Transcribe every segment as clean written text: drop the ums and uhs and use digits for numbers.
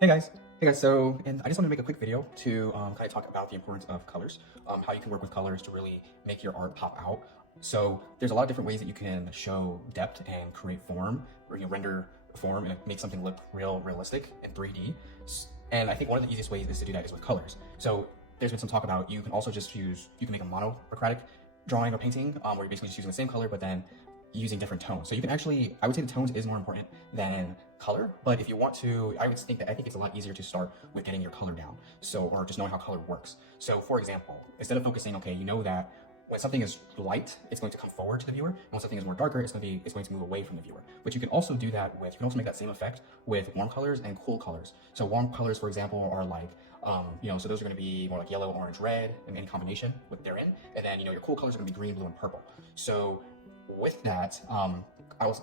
Hey guys, and I just want to make a quick video to kind of talk about the importance of colors, how you can work with colors to really make your art pop out. So there's a lot of different ways that you can show depth and create form, or you render form and make something look realistic in 3D. And I think one of the easiest ways is to do that is with colors. So there's been some talk about you can also just you can make a monochromatic drawing or painting where you're basically just using the same color, but then using different tones. So you can actually, I would say the tones is more important than color, but if you want to, I think it's a lot easier to start with getting your color down. So, or just knowing how color works. So for example, instead of focusing, okay, you know that when something is light, it's going to come forward to the viewer, and when something is more darker, it's going to move away from the viewer. But you can also do that with, you can also make that same effect with warm colors and cool colors. So warm colors, for example, are like, so those are going to be more like yellow, orange, red, in any combination with they're in. And then, your cool colors are going to be green, blue, and purple. So with that,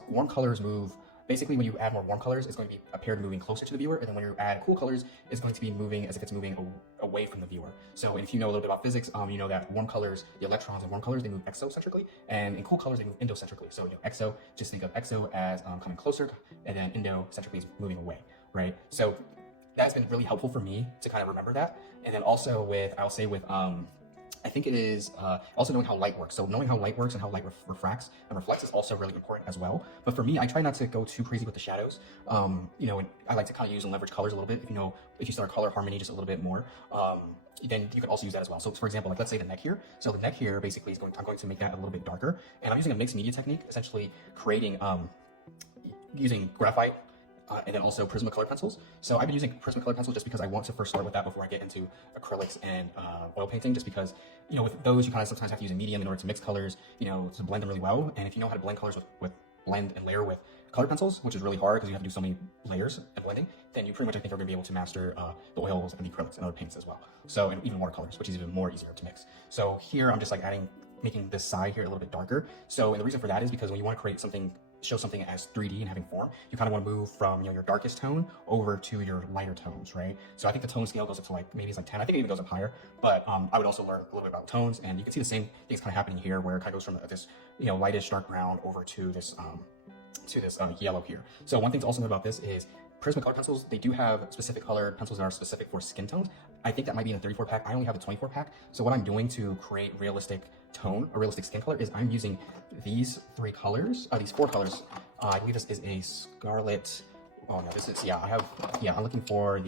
warm colors move, basically when you add more warm colors, it's going to be appear moving closer to the viewer, and then when you add cool colors, it's going to be moving as if it's moving away from the viewer. So if you know a little bit about physics, you know that warm colors, the electrons in warm colors, they move exocentrically, and in cool colors, they move endocentrically. So exo, just think of exo as coming closer, and then endocentrically is moving away, right? So that's been really helpful for me to kind of remember that. And then also I think it is also knowing how light works. So knowing how light works and how light refracts and reflects is also really important as well. But for me, I try not to go too crazy with the shadows. And I like to kind of use and leverage colors a little bit. If you start color harmony just a little bit more, then you can also use that as well. So for example, like let's say the neck here. So the neck here basically I'm going to make that a little bit darker. And I'm using a mixed media technique, essentially creating, using graphite, and then also Prismacolor pencils. So I've been using Prismacolor pencils just because I want to first start with that before I get into acrylics and oil painting, just because, with those you kind of sometimes have to use a medium in order to mix colors, to blend them really well. And if you know how to blend colors with blend and layer with color pencils, which is really hard because you have to do so many layers and blending, then you pretty much, I think, are going to be able to master the oils and the acrylics and other paints as well. So, and even watercolors, which is even more easier to mix. So here I'm just like making this side here a little bit darker. So, and the reason for that is because when you want to create something, show something as 3D and having form, you kind of want to move from your darkest tone over to your lighter tones, right? So I think the tone scale goes up to maybe it's like 10. I think it even goes up higher, but I would also learn a little bit about tones, and you can see the same things kind of happening here, where it kind of goes from this lightish dark brown over to this yellow here. So one thing to also know about this is Prismacolor pencils, they do have specific color pencils that are specific for skin tones. I think that might be in a 34 pack. I only have a 24 pack. So what I'm doing to create realistic skin color, is I'm using these four colors. I believe this is a scarlet. Oh no, this is, I'm looking for I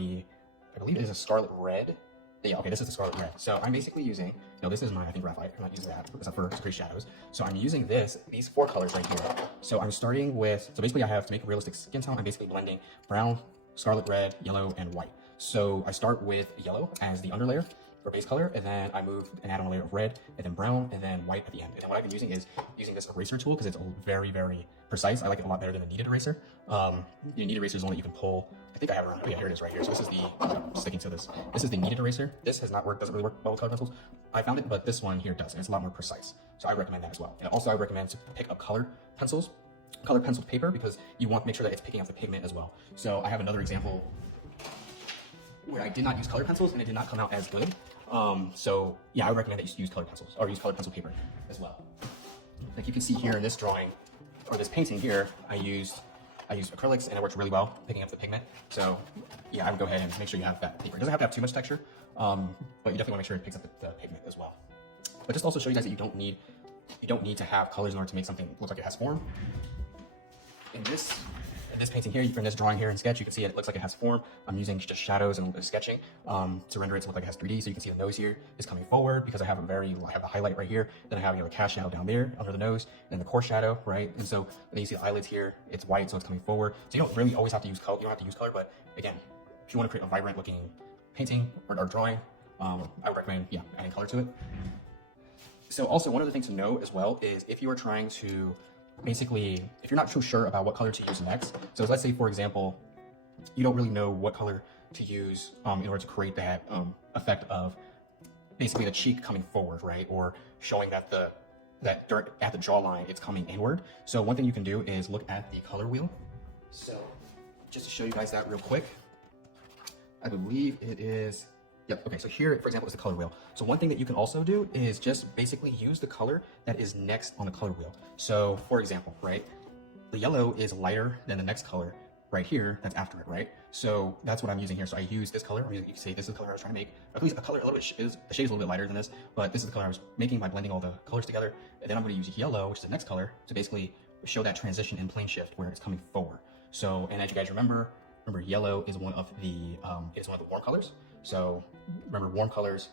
believe it is a scarlet red. Yeah, okay, this is the scarlet red. So I'm basically using, this is my, I think, graphite. I'm not using that because I'm for to create shadows. So I'm using these four colors right here. So I'm starting with, so basically I have to make a realistic skin tone. I'm basically blending brown, scarlet red, yellow, and white. So I start with yellow as the underlayer for base color, and then I move and add on a layer of red, and then brown, and then white at the end. And then what I've been using is using this eraser tool because it's very, very precise. I like it a lot better than a kneaded eraser. The kneaded eraser is one that you can pull. I think I have it around. Oh yeah, here it is right here. So this is sticking to this. This is the kneaded eraser. This has not worked, doesn't really work well with color pencils. I found it, but this one here does, and it's a lot more precise. So I recommend that as well. And also I recommend to pick up colored penciled paper, because you want to make sure that it's picking up the pigment as well. So I have another example where I did not use colored pencils and it did not come out as good. So yeah, I would recommend that you use colored pencils or use colored pencil paper as well. Like you can see here in this drawing or this painting here, I used acrylics and it works really well picking up the pigment. So yeah, I would go ahead and make sure you have that paper. It doesn't have to have too much texture, but you definitely want to make sure it picks up the pigment as well. But just also show you guys that you don't need to have colors in order to make something look like it has form. In this painting here, in this drawing here in Sketch, you can see it looks like it has form. I'm using just shadows and sketching to render it to look like it has 3D. So you can see the nose here is coming forward because I have the highlight right here. Then I have a cast shadow down there under the nose, and the coarse shadow, right? And so then you see the eyelids here. It's white, so it's coming forward. So you don't really always have to use color. You don't have to use color, but again, if you want to create a vibrant looking painting or drawing, I would recommend adding color to it. So also one other thing to know as well is if you are trying to basically, if you're not too sure about what color to use next, so let's say for example, you don't really know what color to use in order to create that effect of basically the cheek coming forward, right? Or showing that that dirt at the jawline, it's coming inward. So one thing you can do is look at the color wheel. So just to show you guys that real quick, I believe it is, yep, okay, so here, for example, is the color wheel. So one thing that you can also do is just basically use the color that is next on the color wheel. So for example, right, the yellow is lighter than the next color right here that's after it, right? So that's what I'm using here. So I use this color. You can see this is the color I was trying to make. At least a color a little bit, the shade is a little bit lighter than this, but this is the color I was making by blending all the colors together. And then I'm going to use yellow, which is the next color, to basically show that transition in plane shift where it's coming forward. So, and as you guys remember yellow is one of the warm colors. So remember, warm colors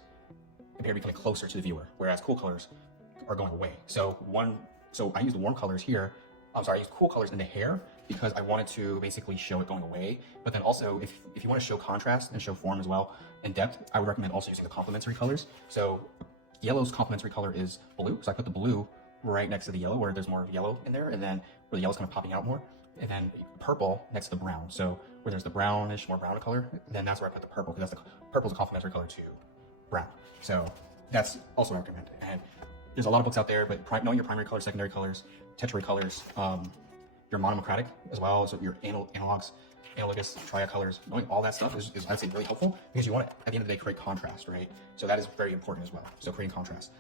appear to be coming closer to the viewer, whereas cool colors are going away. So I use the warm colors here. I use cool colors in the hair because I wanted to basically show it going away. But then also, if you want to show contrast and show form as well and depth, I would recommend also using the complementary colors. So yellow's complementary color is blue. So I put the blue right next to the yellow where there's more yellow in there, and then where the yellow's kind of popping out more. And then purple next to the brown. So where there's the brownish, more brown color, then that's where I put the purple, because purple's a complementary color to brown. So that's also recommended. And there's a lot of books out there, but knowing your primary colors, secondary colors, tertiary colors, your monochromatic as well, so your analogs, analogous, tricolors, knowing all that stuff is I'd say really helpful, because you want to, at the end of the day, create contrast, right? So that is very important as well. So creating contrast.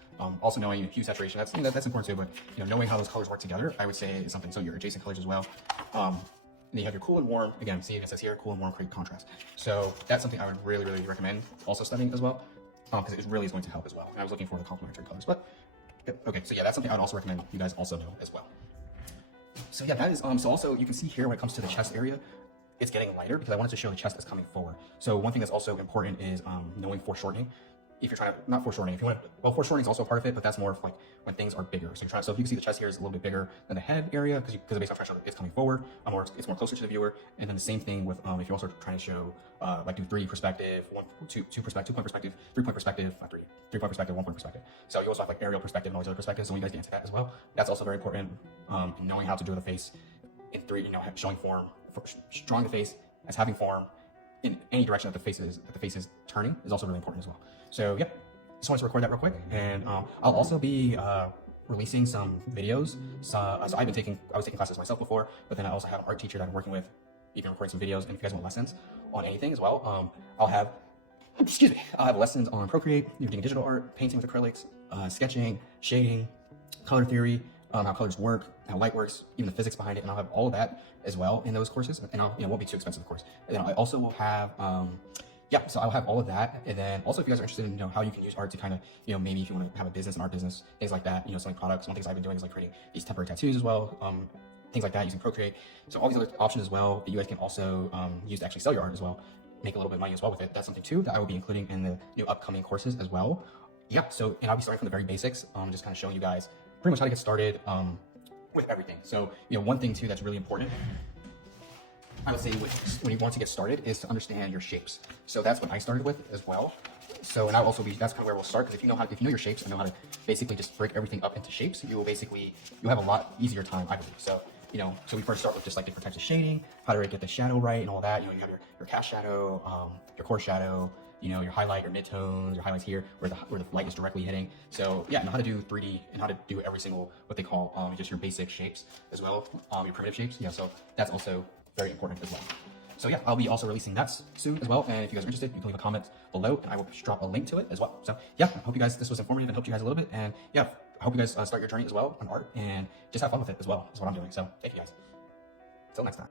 Also knowing hue saturation, that's important too, but knowing how those colors work together, I would say is something. So your adjacent colors as well. And then you have your cool and warm. Again, see, it says here, cool and warm create contrast. So that's something I would really, really recommend also studying as well, because it really is going to help as well. And I was looking for the complementary colors, but okay, so yeah, that's something I would also recommend you guys also know as well. So yeah, that is, so also you can see here when it comes to the chest area, it's getting lighter because I wanted to show the chest is coming forward. So one thing that's also important is knowing foreshortening. If you're trying to, not foreshortening, if you want to, well, foreshortening is also a part of it, but that's more of like when things are bigger. So you're trying, so if you can see the chest here is a little bit bigger than the head area, because the base of threshold is coming forward, or it's more closer to the viewer. And then the same thing with, if you're also trying to show, like do 3D perspective, two perspective, 2-point perspective, 3-point perspective, not 3-point perspective, 1-point perspective. So you also have like aerial perspective and all these other perspectives. So when you guys get into that as well, that's also very important. Knowing how to do the face in 3, showing form, drawing the face as having form in any direction that the face is turning is also really important as well. So yeah, just wanted to record that real quick, and I'll also be releasing some videos. So I was taking classes myself before, but then I also have an art teacher that I'm working with, even recording some videos. And if you guys want lessons on anything as well, I'll have lessons on Procreate, doing digital art, painting with acrylics, sketching, shading, color theory, how colors work, how light works, even the physics behind it, and I'll have all of that as well in those courses. And it won't be too expensive, of course. And then I also will have, so I'll have all of that. And then also, if you guys are interested in how you can use art to kind of, maybe if you want to have a business, an art business, things like that, selling products. One of the things I've been doing is like creating these temporary tattoos as well, things like that, using Procreate. So all these other options as well that you guys can also use to actually sell your art as well, make a little bit of money as well with it. That's something too that I will be including in the new upcoming courses as well. Yeah, so, and I'll be starting from the very basics, just kind of showing you guys pretty much how to get started with everything. So, one thing too that's really important, I would say, when you want to get started, is to understand your shapes. So that's what I started with as well. So, and I'll also be, that's kind of where we'll start, because if you know your shapes and know how to basically just break everything up into shapes, you'll have a lot easier time, I believe. So, so we first start with just like different types of shading, how to get the shadow right and all that. You have your cast shadow, your core shadow, your highlight, your midtones, your highlights here where the light is directly hitting. So yeah, know how to do 3D and how to do every single, what they call just your basic shapes as well, your primitive shapes. Yeah, so that's also very important as well. So yeah, I'll be also releasing that soon as well. And if you guys are interested, you can leave a comment below and I will drop a link to it as well. So yeah, I hope you guys, this was informative and helped you guys a little bit. And yeah, I hope you guys start your journey as well on art and just have fun with it as well. Is what I'm doing. So thank you guys. Until next time.